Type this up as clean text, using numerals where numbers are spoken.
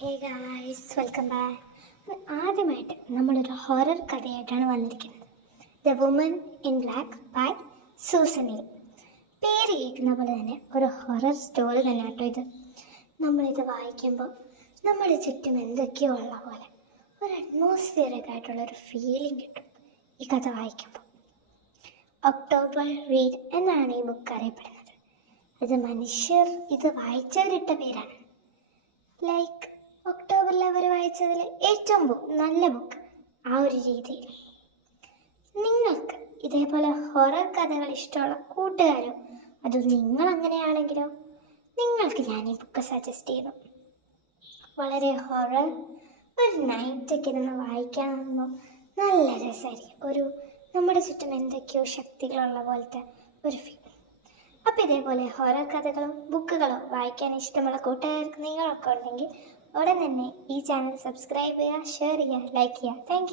Hey guys, welcome back. ആദ്യമായിട്ട് നമ്മളൊരു horror കഥയായിട്ടാണ് വന്നിരിക്കുന്നത്. The woman in black by Susan ലെ. പേര് കേൾക്കുന്ന പോലെ തന്നെ ഒരു ഹൊറർ സ്റ്റോറി തന്നെ കേട്ടോ ഇത്. നമ്മളിത് വായിക്കുമ്പോൾ നമ്മുടെ ചുറ്റും എന്തൊക്കെയോ ഉള്ള പോലെ ഒരു അറ്റ്മോസ്ഫിയറിക് ആയിട്ടുള്ളൊരു ഫീലിംഗ് കിട്ടും ഈ കഥ വായിക്കുമ്പോൾ. ഒക്ടോബർ റീഡ് എന്നാണ് ഈ ബുക്ക് അറിയപ്പെടുന്നത്. അത് മനുഷ്യർ ഇത് വായിച്ചവരിട്ട പേരാണ്. ലൈക്ക് ഒക്ടോബറിൽ അവർ വായിച്ചതിൽ ഏറ്റവും നല്ല ബുക്ക്, ആ ഒരു രീതിയിൽ. നിങ്ങൾക്ക് ഇതേപോലെ ഹൊറർ കഥകൾ ഇഷ്ടമുള്ള കൂട്ടുകാരോ അത് നിങ്ങൾ അങ്ങനെയാണെങ്കിലോ നിങ്ങൾക്ക് ഞാൻ ഈ ബുക്ക് സജസ്റ്റ് ചെയ്യുന്നു. വളരെ ഹൊറർ, ഒരു നൈറ്റൊക്കെ ഇരുന്ന് വായിക്കാനാകുമ്പോൾ നല്ല രസമായിരിക്കും. നമ്മുടെ ചുറ്റും എന്തൊക്കെയോ ശക്തികളുള്ള പോലത്തെ ഒരു ഫീൽ. അപ്പോൾ ഇതേപോലെ ഹൊറർ കഥകളോ ബുക്കുകളോ വായിക്കാൻ ഇഷ്ടമുള്ള കൂട്ടുകാർക്ക് നിങ്ങളൊക്കെ ഉണ്ടെങ്കിൽ ഉടൻ തന്നെ ഈ ചാനൽ സബ്സ്ക്രൈബ് ചെയ്യുക, ഷെയർ ചെയ്യുക, ലൈക്ക് ചെയ്യുക. താങ്ക്